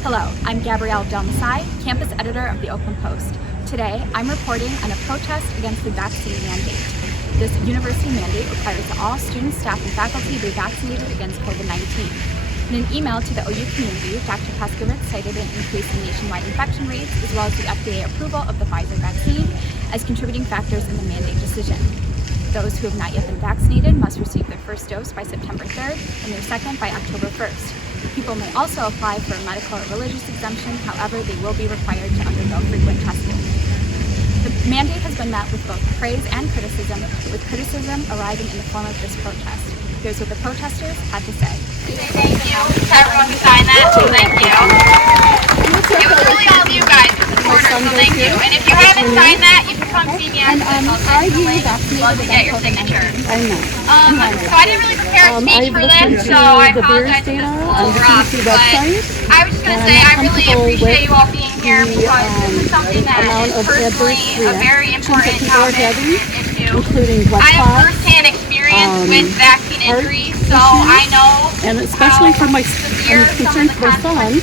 Hello, I'm Gabrielle Abdelmessih, campus editor of the Oakland Post. Today, I'm reporting on a protest against the vaccine mandate. This university mandate requires all students, staff, and faculty be vaccinated against COVID-19. In an email to the OU community, Dr. Paskovitz cited an increase in nationwide infection rates as well as the FDA approval of the Pfizer vaccine as contributing factors in the mandate decision. Those who have not yet been vaccinated must receive their first dose by September 3rd and their second by October 1st. People may also apply for a medical or religious exemption, however, they will be required to undergo frequent testing. The mandate has been met with both praise and criticism, with criticism arriving in the form of this protest. Here's what the protesters had to say. Thank you to everyone who signed that. Thank you. It was really all of you guys who supported, so thank you. And if you haven't signed that, you can come see me after this. I'll send you the link. I'd love to get your signature. I know. So I didn't really prepare a speech for this, so I apologize if this is a little rough. But I was just going to say I really appreciate you all being here because this is something that is personally a very important topic and issue. I have firsthand experience with vaccine injury, so I know and especially for my concern for my son,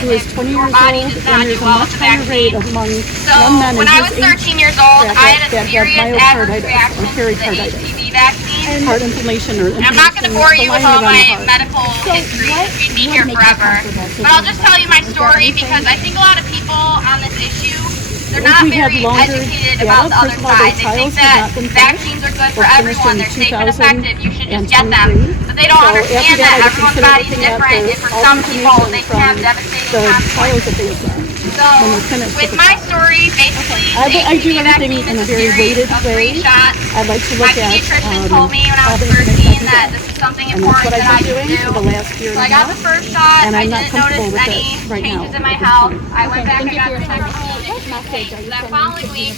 who is 20 years old, and there's a much higher rate among young men when I was 13 years old, I had a serious adverse reaction to the HPV vaccine. heart inflammation or and I'm not going to bore you with all my medical history, we'd be here forever. But I'll just tell you my story because I think a lot of people on this issue, they're not very educated about the other side. They think that vaccines are good for everyone, they're safe and effective, you should just get them. But they don't understand that everyone's body is different, and for some people, they can have devastating consequences. So, with my story, basically, I do everything in a very weighted way. I like to look at my pediatrician told me when I was 13 that this is something important that I should do. For the last year So I got the first shot, I didn't notice any changes in my health. I went back, I got the second shot. That following week,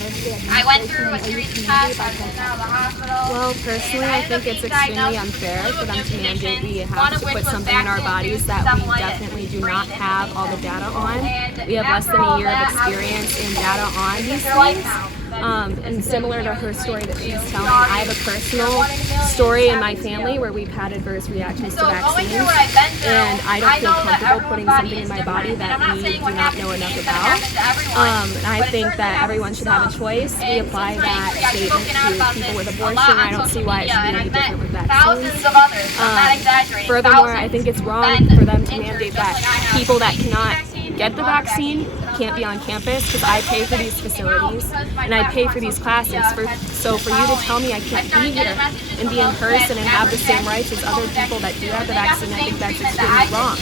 I went through a series of tests, I was in and out of the hospital. Well, personally, I think it's extremely unfair for them to mandate we have to put something in our bodies that we definitely do not have all the data on. We have less than a year of experience and data on these things. And similar to her story that she's telling, I have a personal story in my family where we've had adverse reactions to vaccines, and I don't feel comfortable putting something in my body that we do not know enough about. And I think that everyone should have a choice. We apply that statement to people with abortion. I don't see why it should be any different with vaccines. Furthermore, I think it's wrong for them to mandate that people that cannot get the vaccine can't be on campus, because I pay for these facilities and I pay for these classes. So for you to tell me I can't be here and be in person and have the same rights as other people that do have the vaccine, I think that's extremely wrong.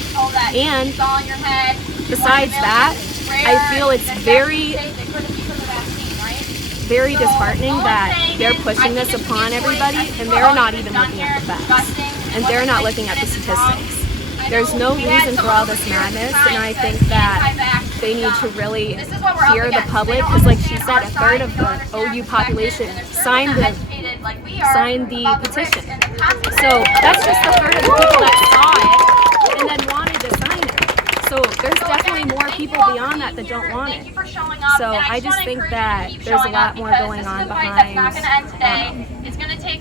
And besides that, I feel it's very disheartening that they're pushing this upon everybody and they're not even looking at the facts and they're not looking at the statistics. There's no reason for all this madness, and I think that they need to really hear the public, because like she said, a third of the OU population signed the petition. So that's just a third of the people that saw it and then wanted to sign it. So there's definitely more people beyond that don't want it. So I just think that there's a lot more going on behind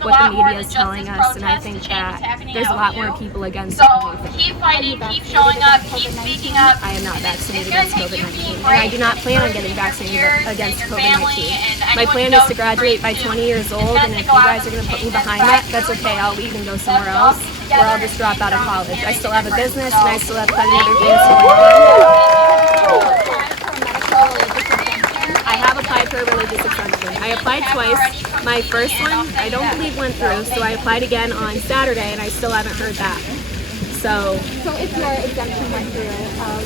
what the media is telling us, and I think that there's a lot more people against it. So keep fighting, keep showing up, keep speaking up. I am not vaccinated against COVID-19, and I do not plan on getting vaccinated against COVID-19. My plan is to graduate by 20 years old, and if you guys are going to put me behind that, that's okay. I'll leave and go somewhere else, or I'll just drop out of college. I still have a business, and I still have plenty of other things going on. I have applied for a religious exemption. I applied twice. My first one, I don't believe went through, so I applied again on Saturday, and I still haven't heard back. So if your exemption went through,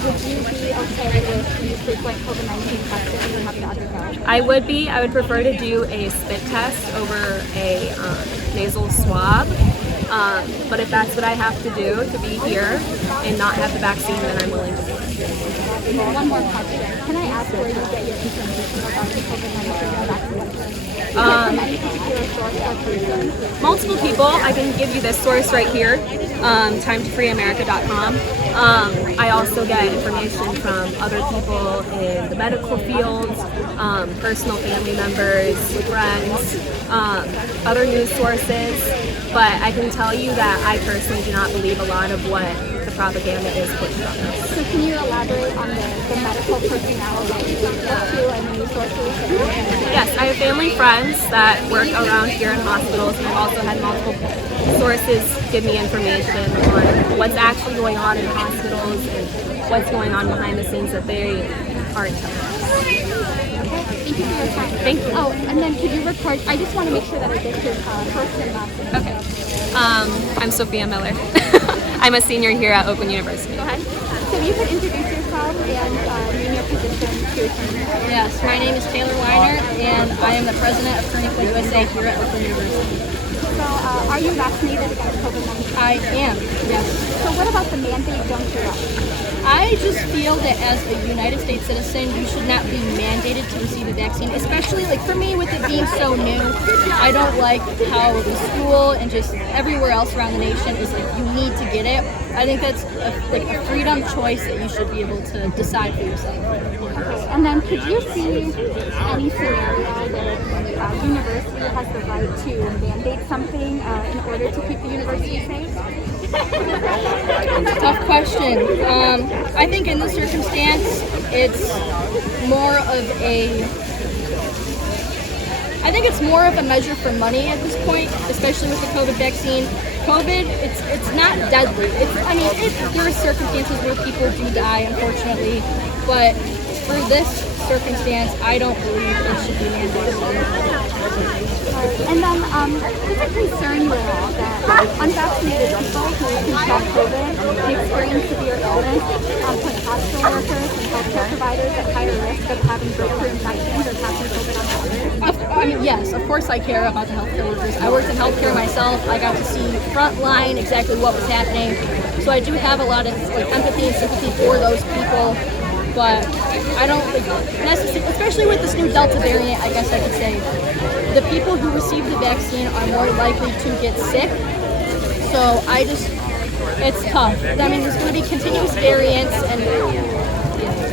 would you be okay with you frequent COVID-19 testing and having to undergo? I would be. I would prefer to do a spit test over a nasal swab. But if that's what I have to do to be here and not have the vaccine, then I'm willing to do it. One more question. Can I ask where you get your information about the COVID-19 vaccination? Multiple people. I can give you this source right here, timetofreeamerica.com. I also get information from other people in the medical field, personal family members, friends, other news sources. But I can tell you that I personally do not believe a lot of what the propaganda is pushed on us. So can you elaborate on the medical personnel that you look to and the resources? Yes, I have family friends that work around here in hospitals, and I've also had multiple sources give me information on what's actually going on in hospitals and what's going on behind the scenes that they aren't telling us. Thank you for your time. Thank you. Oh, and then could you record? I just want to make sure that I get your first and last name. Okay. I'm Sophia Miller. I'm a senior here at Oakland University. Go ahead. So you could introduce yourself and name your position to attend. Yes, my name is Taylor Weiner, and I am the president of Clinical USA here at Oakland University. So are you vaccinated against COVID-19? I am, yes. So what about the mandate don't you up? I just feel that as a United States citizen, you should not be mandated to receive a vaccine, especially like for me with it being so new. I don't like how the school and just everywhere else around the nation is like, you need to get it. I think that's a freedom choice that you should be able to decide for yourself. Okay. And then could you see any scenario where the university has the right to mandate something in order to keep the university safe? Tough question. I think in this circumstance, it's more of a measure for money at this point, especially with the COVID vaccine. COVID, it's not deadly. There are circumstances where people do die, unfortunately, but for this circumstance, I don't believe it should be mandated. And then, does it concern you at all that unvaccinated people who contract COVID and experience severe illness put hospital workers and healthcare providers at higher risk of having breakthrough infections or passing COVID on to others? Yes, of course I care about the healthcare workers. I worked in healthcare myself. I got to see front line exactly what was happening. So I do have a lot of empathy and sympathy for those people. But I don't necessarily, especially with this new Delta variant, I guess I could say, the people who receive the vaccine are more likely to get sick. So it's tough. There's going to be continuous variants and.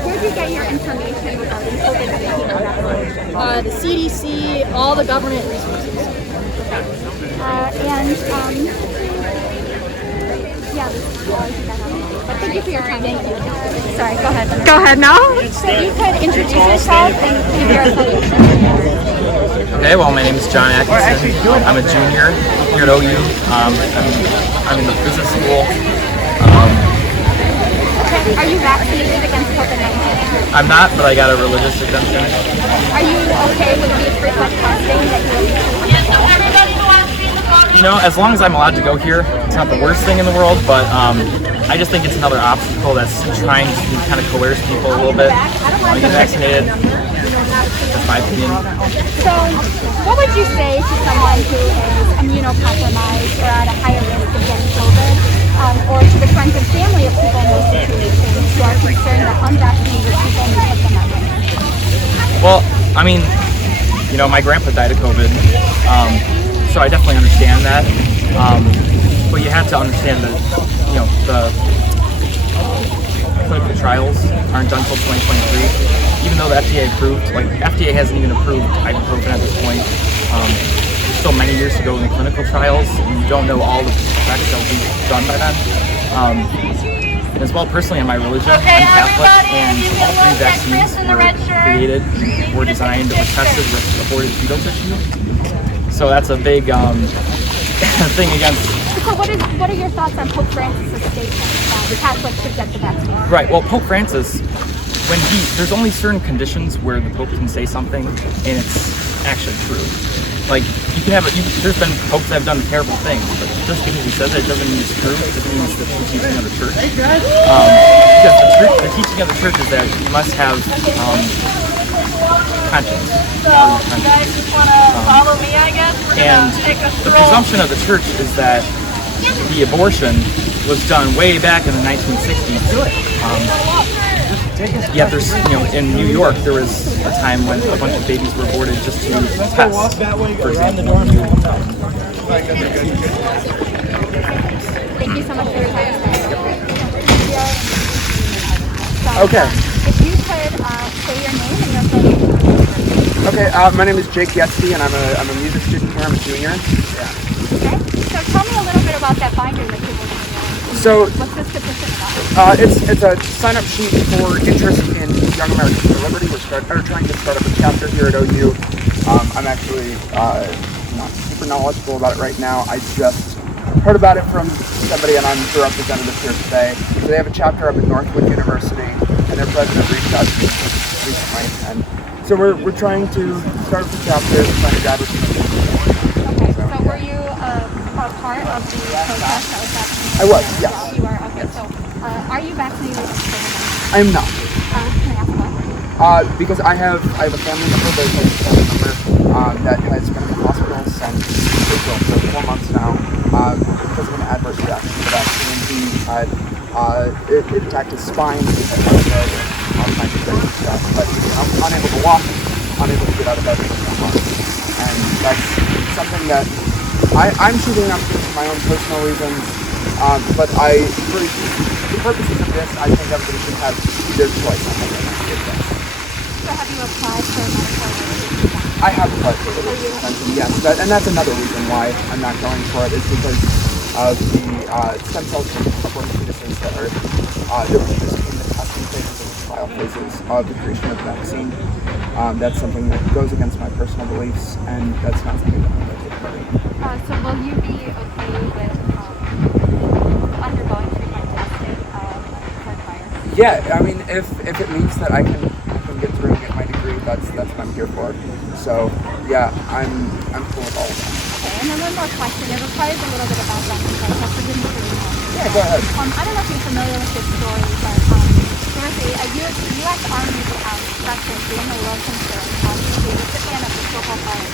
Where did you get your information regarding COVID-19? The CDC, all the government resources. Thank you for your time. Thank you. Sorry, go ahead. Go ahead now. So you could introduce yourself and give your affiliation. Okay, well, my name is John Atkinson. I'm a junior here at OU. I'm in the business school. Are you vaccinated against COVID-19? I'm not, but I got a religious exemption. Are you okay with the frequent testing that You know, as long as I'm allowed to go here, it's not the worst thing in the world, but I just think it's another obstacle that's trying to kind of coerce people a little bit. I get vaccinated. That's my opinion. So, what would you say to someone who is immunocompromised or at a higher risk of getting COVID, or to the friends and family of people in those situations who are concerned that unvaccinated people may put them at risk? Well, my grandpa died of COVID, so I definitely understand that. But you have to understand that, the clinical trials aren't done until 2023. Even though the FDA approved, FDA hasn't even approved ibuprofen at this point. There's still many years to go in the clinical trials, and you don't know all the effects that will be done by then. As well, personally, in my religion, I'm Catholic, and all three vaccines were designed or tested with aborted fetal tissue. So that's a big thing against. So what are your thoughts on Pope Francis' statement that the Catholics should get the vaccine? Right. Well, Pope Francis, there's only certain conditions where the Pope can say something and it's actually true. There's been popes that have done terrible things, but just because he says it doesn't mean it's true. It means the teaching of the church. Because the teaching of the church is that you must have conscience. guys just want to follow me, I guess? And the presumption of the church is that the abortion was done way back in the 1960s. Yet there's, in New York, there was a time when a bunch of babies were aborted just to test, for example. Thank you so much for your time. Okay. If you could say your name and your affiliation. Okay, my name is Jake Yetzke, and I'm a music student here. I'm a junior. Okay. So tell me a little bit about that binder that you're working on. So What's this petition about? it's a sign-up sheet for interest in Young Americans for Liberty. We're trying to start up a chapter here at OU. I'm actually not super knowledgeable about it right now. I just heard about it from somebody, and I'm the representative here today. So they have a chapter up at Oakland University, and their president reached out to me recently. And so we're trying to start up the chapter, trying to gather some people. Okay, so were you a part of the protest that was happening? I was, yes. You are, okay. So are you vaccinated against COVID-19? I'm not. Can I ask why? Because I have a family member, there's a family member that has been in the hospital since April, so 4 months now, because of an adverse reaction to the vaccine. He had, it attacked his spine, he had heart and all kinds of crazy stuff, but I'm unable to walk, unable to get out of bed for 4 months. And that's something that I'm shooting up for my own personal reasons, but for the purposes of this, I think everybody should have their choice on what they want to do. So have you applied for medical relief? I have applied for religious detention, yes, and that's another reason why I'm not going for it, is because of the stem cells from newborn fetuses that were used in the testing phases and trial phases of the creation of the vaccine. That's something that goes against my personal beliefs, and that's not something that I'm going to take part in. So will you be okay with undergoing treatment testing for the virus? Yeah, I mean, if it means that I can get through and get my degree, that's what I'm here for. So yeah, I'm cool with all of that. Okay, and then one more question. It requires a little bit of background info, so forgive me for the moment. Yeah, go ahead. I don't know if you're familiar with this story, but there was a U.S. Army specialist, Daniel Wilkinson, he was the recipient of the Purple Heart,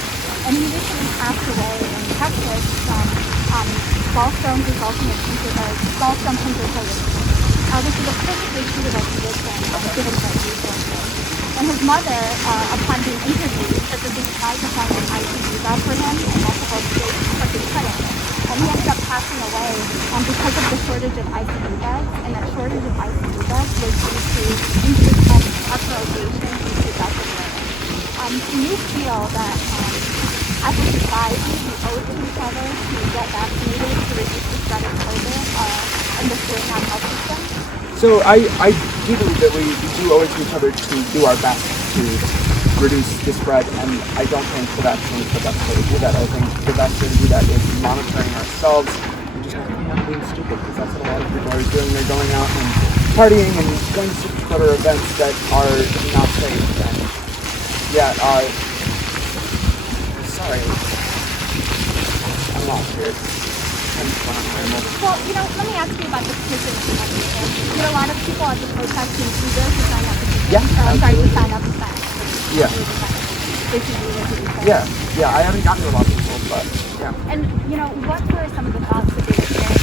and he recently passed away in Texas from gallstone resulting in gallstone pancreatitis, which is a perfectly treatable condition given the resources. And his mother, upon being interviewed, said that they tried to find an ICU bed for him in multiple states, but they couldn't. And he ended up passing away because of the shortage of ICU beds, and that shortage of ICU beds was due to increased hospitalization due to death of women. Do you feel that as a society we owe it to each other to get vaccinated to reduce the spread of COVID and the strain on health system? So I do believe that we do owe it to each other to do our best to reduce the spread, and I don't think the vaccine is the best way to do that. I think the best way to do that is monitoring ourselves and just not being stupid, because that's what a lot of people are doing. They're going out and partying and going to other events that are not safe. And yeah, sorry, I'm not scared. Well, let me ask you about this petition. A lot of people at the protest can do this to sign up petitions. To sign up to sign. Yeah, I haven't gotten to a lot of people, but yeah. And, what were some of the thoughts that they were sharing?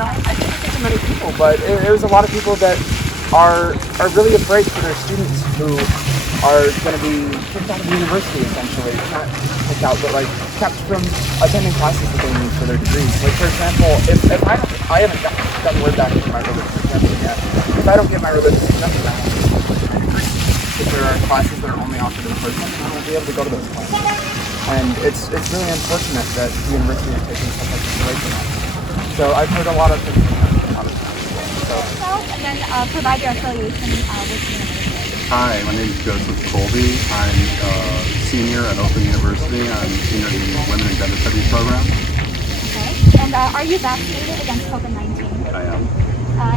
I think it's so many people, but there's a lot of people that are really afraid for their students who are going to be kicked out of the university, essentially. Not kicked out, but kept from attending classes that they need for their degrees. Like, for example, if I haven't gotten word back from my religious exemption yet. If I don't get my religious exemption, I won't be able to get my degree. If there are classes that are only offered in person, I won't be able to go to those classes. And it's really unfortunate that the university is taking stuff like this away from us. So I've heard a lot of things from other people. And then provide your affiliation with the university. Hi, my name is Joseph Colby. I'm a senior at Oakland University. I'm senior in the Women and Gender Studies program. Okay. And are you vaccinated against COVID-19? I am.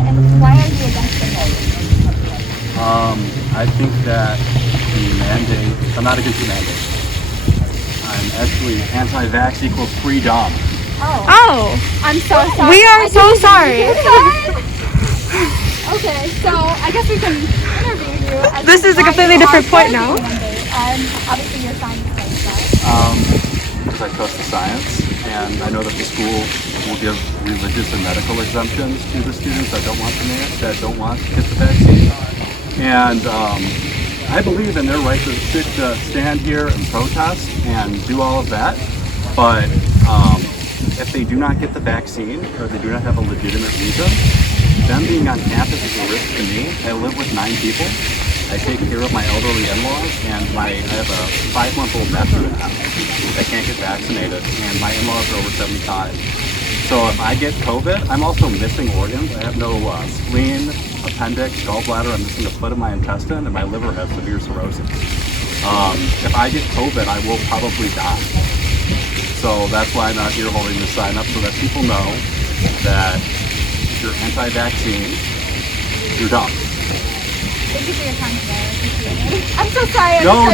And why are you against it? I think that the mandate, I'm not against the mandate. I'm actually anti-vax equals freedom. Oh, I'm so sorry. We are so sorry. Okay, so I guess we can interview you. This is a completely different point now. Obviously you're science-based, right? Because I trust the science, and I know that the school will give religious and medical exemptions to the students that don't want to get the vaccine. And I believe in their right to stand here and protest and do all of that. But if they do not get the vaccine, or they do not have a legitimate reason, them being on campus is a risk to me. I live with 9 people, I take care of my elderly in-laws, and I have a 5-month-old nephew that can't get vaccinated, and my in-laws are over 75. So if I get COVID, I'm also missing organs. I have no spleen, appendix, gallbladder. I'm missing a foot of my intestine, and my liver has severe cirrhosis. If I get COVID, I will probably die. So that's why I'm out here holding this sign up, so that people know that if you're anti-vaccine, you're dumb. Thank you for your time today. I appreciate it. I'm so sorry. No.